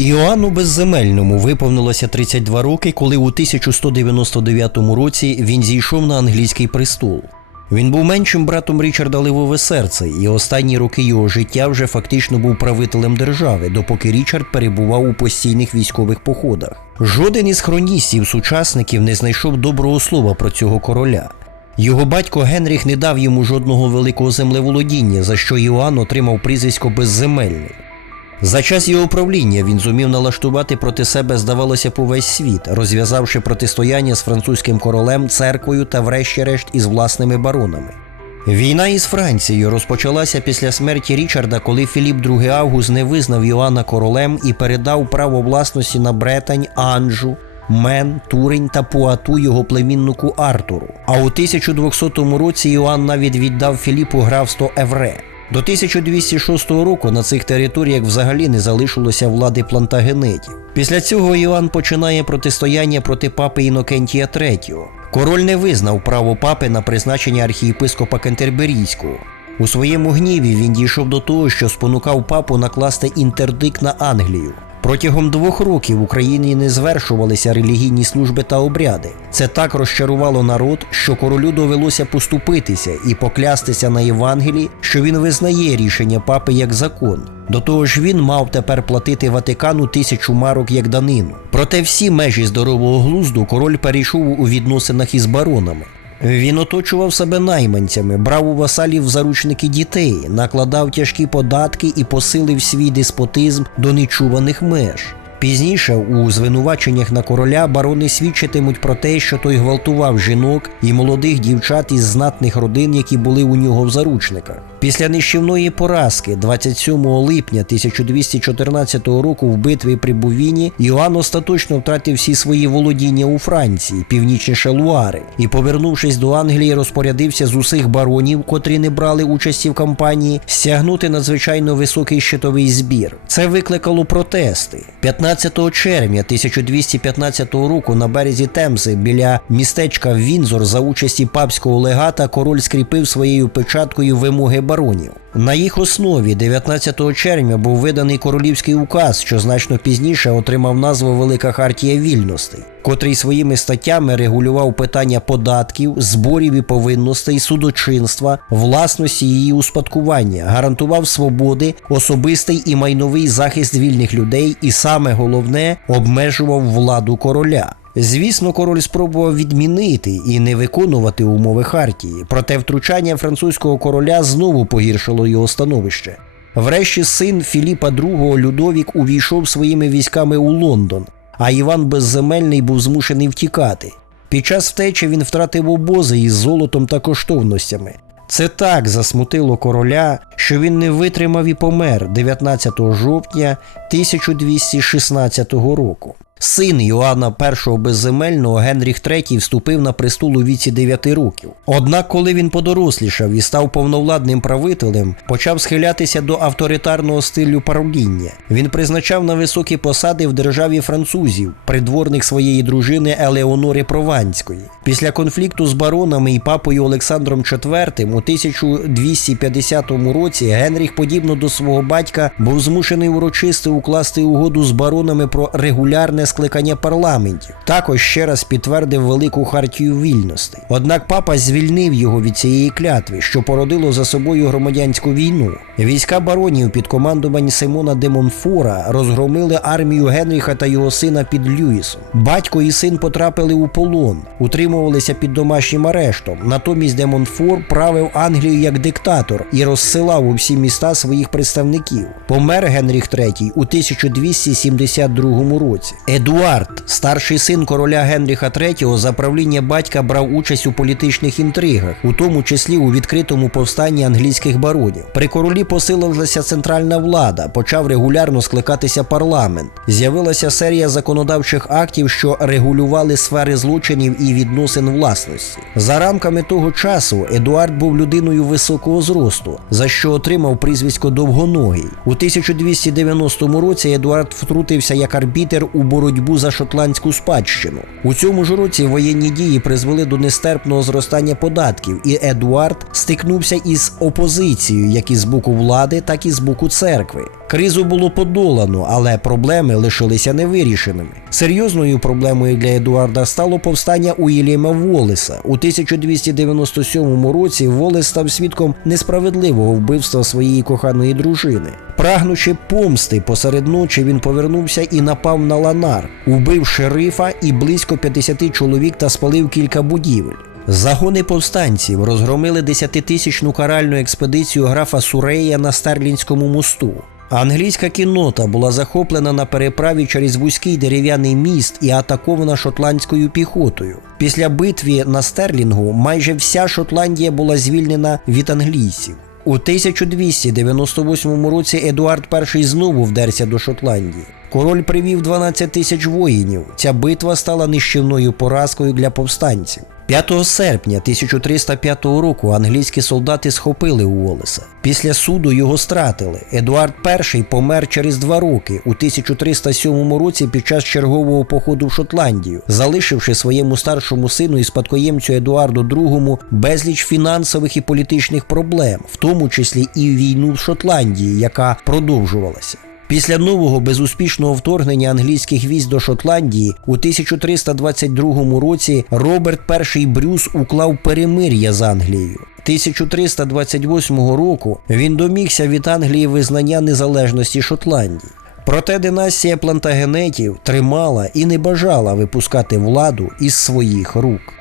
Іоанну Безземельному виповнилося 32 роки, коли у 1199 році він зійшов на англійський престол. Він був меншим братом Річарда Ливове серце, і останні роки його життя вже фактично був правителем держави, допоки Річард перебував у постійних військових походах. Жоден із хроністів сучасників не знайшов доброго слова про цього короля. Його батько Генріх не дав йому жодного великого землеволодіння, за що Іоанн отримав прізвисько Безземельний. За час його правління він зумів налаштувати проти себе, здавалося, увесь світ, розв'язавши протистояння з французьким королем, церквою та, врешті-решт, із власними баронами. Війна із Францією розпочалася після смерті Річарда, коли Філіп II Август не визнав Йоанна королем і передав право власності на Бретань, Анжу, Мен, Турень та Пуату його племіннику Артуру. А у 1200 році Йоанн навіть віддав Філіпу графство Евре. До 1206 року на цих територіях взагалі не залишилося влади плантагенетів. Після цього Іоанн починає протистояння проти папи Інокентія III. Король не визнав право папи на призначення архієпископа Кентерберійського. У своєму гніві він дійшов до того, що спонукав папу накласти інтердикт на Англію. Протягом двох років в Україні не звершувалися релігійні служби та обряди. Це так розчарувало народ, що королю довелося поступитися і поклястися на Євангелії, що він визнає рішення папи як закон. До того ж, він мав тепер платити Ватикану тисячу марок як данину. Проте всі межі здорового глузду король перейшов у відносинах із баронами. Він оточував себе найманцями, брав у васалів заручники дітей, накладав тяжкі податки і посилив свій деспотизм до нечуваних меж. Пізніше у звинуваченнях на короля барони свідчитимуть про те, що той гвалтував жінок і молодих дівчат із знатних родин, які були у нього в заручниках. Після нищівної поразки 27 липня 1214 року в битві при Бувіні Іоанн остаточно втратив всі свої володіння у Франції, північніше Луари, і, повернувшись до Англії, розпорядився з усіх баронів, котрі не брали участі в кампанії, стягнути надзвичайно високий щитовий збір. Це викликало протести. 15 червня 1215 року на березі Темзи біля містечка Вінзор за участі папського легата король скріпив своєю печаткою вимоги баронів. На їх основі 19 червня був виданий королівський указ, що значно пізніше отримав назву Велика Хартія Вільностей, котрий своїми статтями регулював питання податків, зборів і повинностей, судочинства, власності і її успадкування, гарантував свободи, особистий і майновий захист вільних людей, і саме головне обмежував владу короля. Звісно, король спробував відмінити і не виконувати умови Хартії, проте втручання французького короля знову погіршило його становище. Врешті син Філіпа II Людовік увійшов своїми військами у Лондон, а Іван Безземельний був змушений втікати. Під час втечі він втратив обози із золотом та коштовностями. Це так засмутило короля, що він не витримав і помер 19 жовтня 1216 року. Син Йоанна І Безземельного Генріх III вступив на престол у віці 9 років. Однак, коли він подорослішав і став повновладним правителем, почав схилятися до авторитарного стилю правління. Він призначав на високі посади в державі французів, придворних своєї дружини Елеонори Прованської. Після конфлікту з баронами і папою Олександром IV у 1250 році Генріх, подібно до свого батька, був змушений урочисто укласти угоду з баронами про регулярне скликання парламентів. Також ще раз підтвердив велику хартію вільностей. Однак папа звільнив його від цієї клятви, що породило за собою громадянську війну. Війська баронів під командуванням Симона де Монфора розгромили армію Генріха та його сина під Люїсом. Батько і син потрапили у полон, утримувалися під домашнім арештом. Натомість де Монфор правив Англію як диктатор і розсилав у всі міста своїх представників. Помер Генріх III у 1272 році. Едуард, старший син короля Генріха III, за правління батька брав участь у політичних інтригах, у тому числі у відкритому повстанні англійських баронів. При королі посилилася центральна влада, почав регулярно скликатися парламент. З'явилася серія законодавчих актів, що регулювали сфери злочинів і відносин власності. За рамками того часу Едуард був людиною високого зросту, за що отримав прізвисько Довгоногий. У 1290 році Едуард втрутився як арбітер у боротьбу за шотландську спадщину. У цьому ж році воєнні дії призвели до нестерпного зростання податків, і Едуард стикнувся із опозицією, як із боку влади, так і з боку церкви. Кризу було подолано, але проблеми лишилися невирішеними. Серйозною проблемою для Едуарда стало повстання Уільяма Волеса. У 1297 році Волес став свідком несправедливого вбивства своєї коханої дружини. Прагнучи помсти посеред ночі, він повернувся і напав на Ланар, убив шерифа і близько 50 чоловік та спалив кілька будівель. Загони повстанців розгромили десятитисячну каральну експедицію графа Сурея на Старлінському мосту. Англійська кіннота була захоплена на переправі через вузький дерев'яний міст і атакована шотландською піхотою. Після битви на Стерлінгу майже вся Шотландія була звільнена від англійців. У 1298 році Едуард І знову вдерся до Шотландії. Король привів 12 тисяч воїнів. Ця битва стала нищівною поразкою для повстанців. 5 серпня 1305 року англійські солдати схопили Уоллеса. Після суду його стратили. Едуард І помер через два роки у 1307 році під час чергового походу в Шотландію, залишивши своєму старшому сину і спадкоємцю Едуарду II безліч фінансових і політичних проблем, в тому числі і війну в Шотландії, яка продовжувалася. Після нового безуспішного вторгнення англійських військ до Шотландії у 1322 році Роберт І Брюс уклав перемир'я з Англією. 1328 року він домігся від Англії визнання незалежності Шотландії. Проте династія плантагенетів тримала і не бажала випускати владу із своїх рук.